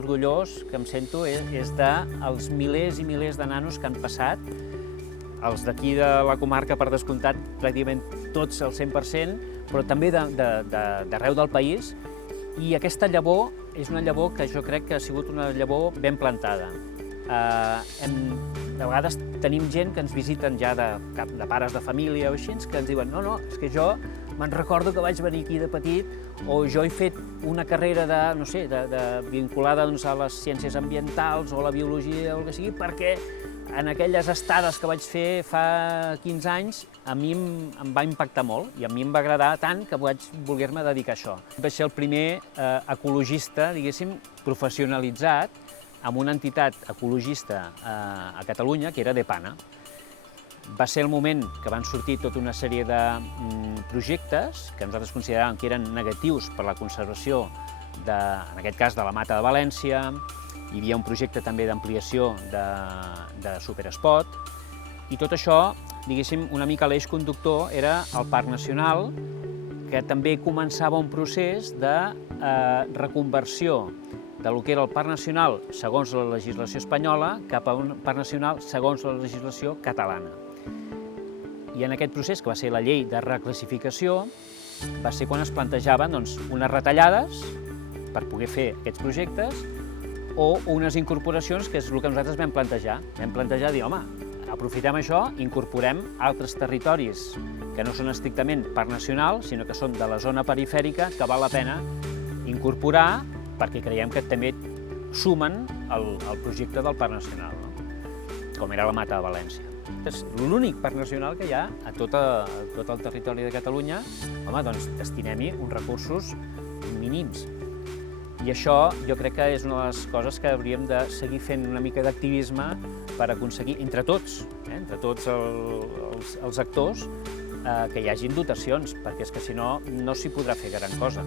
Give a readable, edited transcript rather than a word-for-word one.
orgullós que em sento és dels milers i milers de nanos que han passat, els d'aquí de la comarca, per descomptat, pràcticament tots al 100%, però també d'arreu del país, i aquesta llavor és una llavor que jo crec que ha sigut una llavor ben plantada. De vegades tenim gent que ens visiten ja de pares de família o així, que ens diuen no, és que jo me'n recordo que vaig venir aquí de petit, o jo he fet una carrera vinculada a les ciències ambientals o a la biologia o el que sigui, perquè en aquelles estades que vaig fer fa 15 anys a mi em va impactar molt i a mi em va agradar tant que vaig voler-me dedicar a això. Vaig ser el primer ecologista, diguéssim, professionalitzat amb una entitat ecologista a Catalunya, que era DEPANA. Va ser el moment que van sortir tota una sèrie de projectes que nosaltres consideràvem que eren negatius per la conservació, en aquest cas, de la Mata de València. Hi havia un projecte també d'ampliació de Superespot, i tot això, diguéssim, una mica l'eix conductor era el Parc Nacional, que també començava un procés de reconversió del que era el Parc Nacional segons la legislació espanyola cap a un Parc Nacional segons la legislació catalana. I en aquest procés, que va ser la llei de reclassificació, va ser quan es plantejaven unes retallades per poder fer aquests projectes o unes incorporacions, que és el que nosaltres vam plantejar. Vam plantejar dir, home, aprofitem això, incorporem altres territoris que no són estrictament Parc Nacional, sinó que són de la zona perifèrica, que val la pena incorporar perquè creiem que també sumen al projecte del Parc Nacional, com era la Mata de València. És l'únic parc nacional que hi ha a tot el territori de Catalunya. Home, doncs destinem-hi uns recursos mínims. I això jo crec que és una de les coses que hauríem de seguir fent una mica d'activisme per aconseguir, entre tots els actors, que hi hagin dotacions, perquè és que si no, no s'hi podrà fer gran cosa.